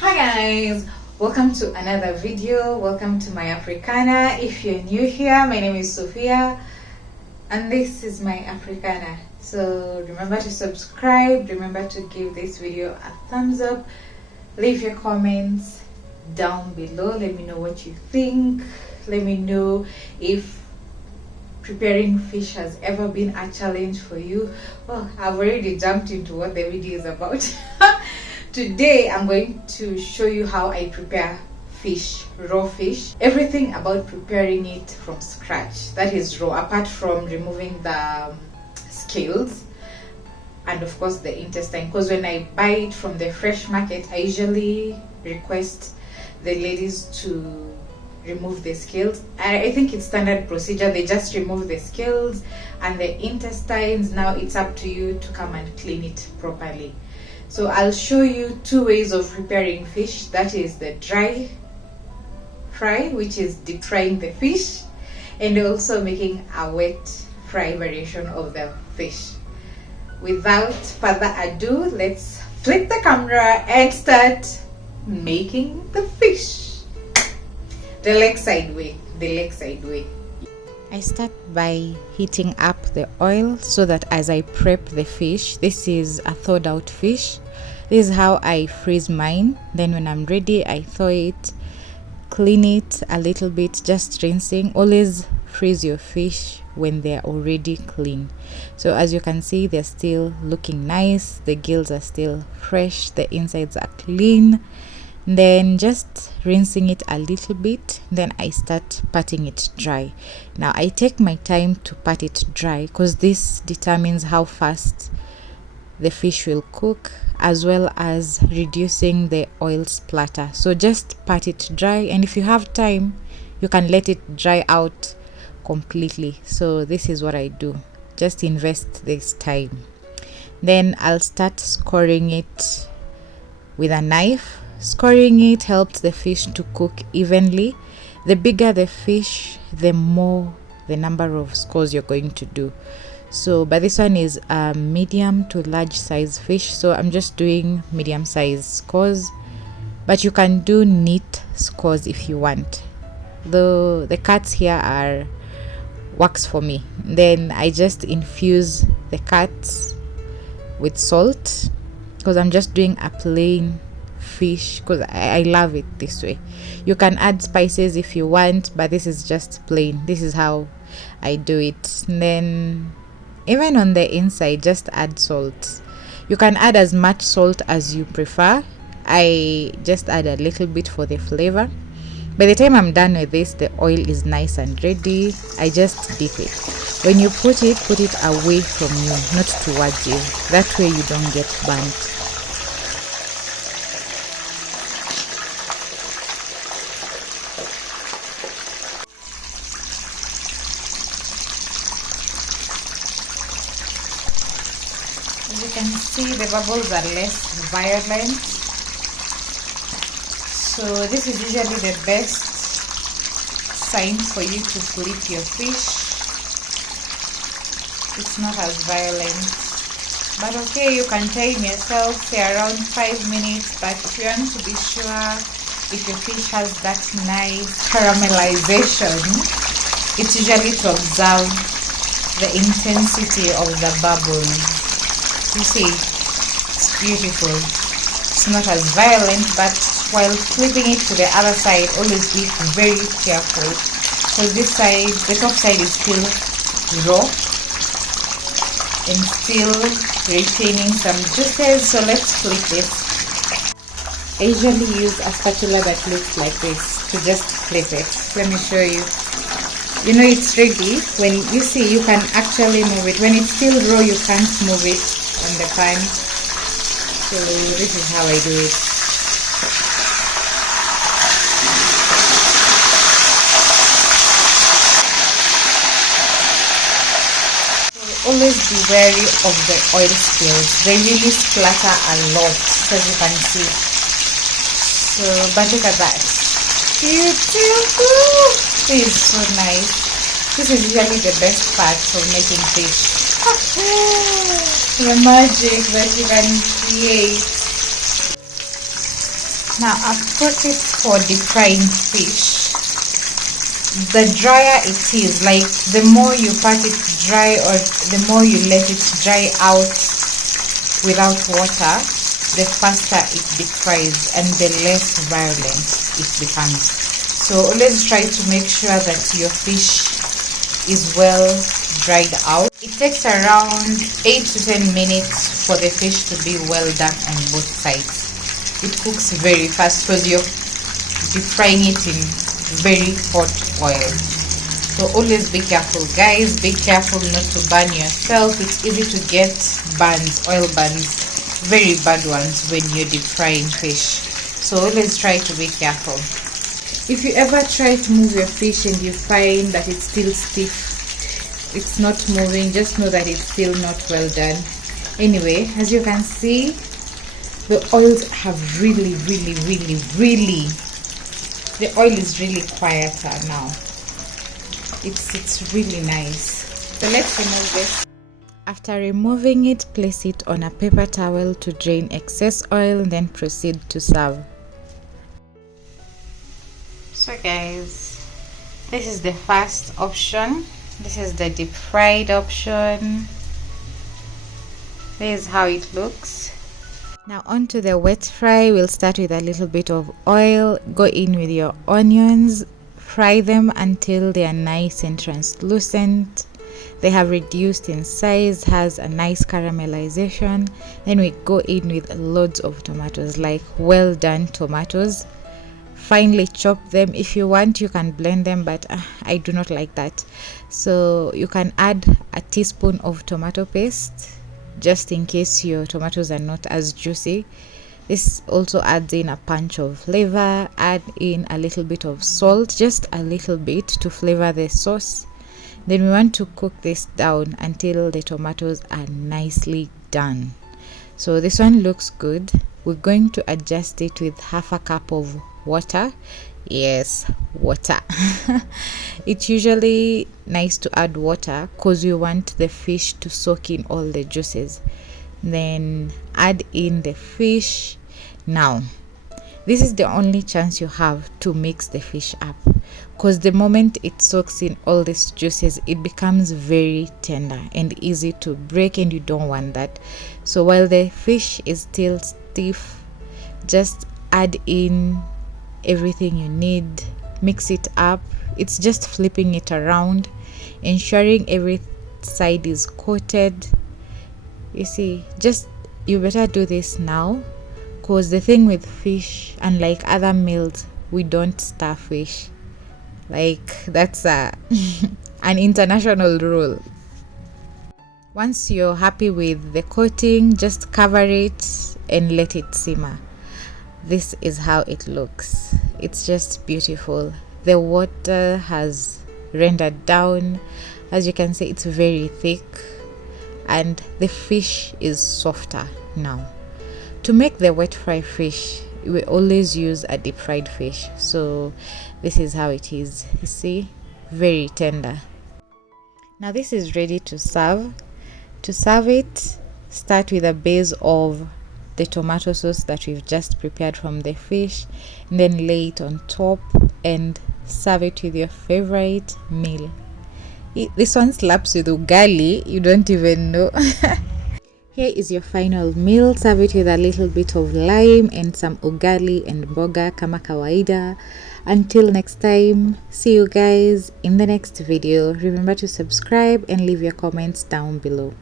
Hi guys, welcome to another video. Welcome to my Africana. If you're new here, my name is Sophia and this is my Africana. So remember to subscribe, remember to give this video a thumbs up, leave your comments down below. Let me know what you think. Let me know if preparing fish has ever been a challenge for you. Well, I've already jumped into what the video is about. Today I'm going to show you how I prepare fish, raw fish, everything about preparing it from scratch, that is raw, apart from removing the scales and of course the intestine, because when I buy it from the fresh market I usually request the ladies to remove the scales. I think it's standard procedure, they just remove the scales and the intestines. Now it's up to you to come and clean it properly. So I'll show you two ways of preparing fish. That is the dry fry, which is deep frying the fish, and also making a wet fry variation of the fish. Without further ado, let's flip the camera and start making the fish. The leg side way. I start by heating up the oil so that as I prep the fish, this is a thawed out fish. This is how I freeze mine. Then when I'm ready, I thaw it, clean it a little bit, just rinsing. Always freeze your fish when they're already clean. So as you can see, they're still looking nice. The gills are still fresh. The insides are clean. Then just rinsing it a little bit, then I start patting it dry. Now I take my time to pat it dry because this determines how fast the fish will cook, as well as reducing the oil splatter. So just pat it dry, and if you have time you can let it dry out completely. So this is what I do, just invest this time. Then I'll start scoring it with a knife. Scoring it helps the fish to cook evenly. The bigger the fish, the more the number of scores you're going to do. So but this one is a medium to large size fish, so I'm just doing medium size scores, but you can do neat scores if you want. The cuts here are works for me. Then I just infuse the cuts with salt because I'm just doing a plain fish because I love it this way. You can add spices if you want, but this is just plain. This is how I do it. And then even on the inside, just add salt. You can add as much salt as you prefer. I just add a little bit for the flavor. By the time I'm done with this, the oil is nice and ready. I just dip it. When you put it away from you, not towards you. That way you don't get burnt. As you can see, the bubbles are less violent. So this is usually the best sign for you to flip your fish. It's not as violent. But okay, you can time yourself, say around 5 minutes. But if you want to be sure if your fish has that nice caramelization, it's usually to observe the intensity of the bubbles. You see, it's beautiful. It's not as violent, but while flipping it to the other side, always be very careful because this side, the top side, is still raw and still retaining some juices. So let's flip this. I usually use a spatula that looks like this to just flip it. Let me show you. You know it's ready when you see you can actually move it. When it's still raw, you can't move it on the pan. So this is how I do it. So always be wary of the oil spills. They really splatter a lot, as you can see. So but look at that. Beautiful. This is so nice. This is usually the best part of making fish. The magic that you can create. Now I've put it for deep frying fish. The drier it is, like the more you pat it dry or the more you let it dry out without water, the faster it deep fries and the less violent it becomes. So always try to make sure that your fish is well dried out. It takes around 8 to 10 minutes for the fish to be well done on both sides. It cooks very fast because you're deep frying it in very hot oil. So always be careful, guys. Be careful not to burn yourself. It's easy to get burns, oil burns, very bad ones when you're deep frying fish. So always try to be careful. If you ever try to move your fish and you find that it's still stiff, it's not moving, just know that it's still not well done. Anyway, as you can see, the oils have really, the oil is really quieter now. It's really nice. So let's remove this. After removing it, place it on a paper towel to drain excess oil and then proceed to serve. So guys, this is the first option. This is the deep fried option. This is how it looks. Now onto the wet fry. We'll start with a little bit of oil. Go in with your onions, fry them until they are nice and translucent. They have reduced in size, has a nice caramelization. Then we go in with loads of tomatoes, like well done tomatoes. Finely chop them. If you want, you can blend them, but I do not like that. So you can add a teaspoon of tomato paste, just in case your tomatoes are not as juicy. This also adds in a punch of flavor. Add in a little bit of salt, just a little bit, to flavor the sauce. Then we want to cook this down until the tomatoes are nicely done. So this one looks good. We're going to adjust it with half a cup of water. Yes, water. It's usually nice to add water because you want the fish to soak in all the juices. Then add in the fish. Now this is the only chance you have to mix the fish up, because the moment it soaks in all these juices, it becomes very tender and easy to break, and you don't want that. So while the fish is still stiff, just add in everything you need, mix it up. It's just flipping it around, ensuring every side is coated. You see, you better do this now, because the thing with fish, unlike other meals, we don't stir fish. Like, that's an international rule. Once you're happy with the coating, just cover it and let it simmer. This is how it looks. It's just beautiful. The water has rendered down. As you can see, it's very thick and the fish is softer now. To make the wet fry fish, we always use a deep fried fish. So this is how it is. You see, very tender. Now this is ready to serve. To serve it, start with a base of the tomato sauce that we've just prepared from the fish, and then lay it on top and serve it with your favorite meal. This one slaps with ugali, you don't even know. Here is your final meal. Serve it with a little bit of lime and some ugali and mboga kama kawaida. Until next time, see you guys in the next video. Remember to subscribe and leave your comments down below.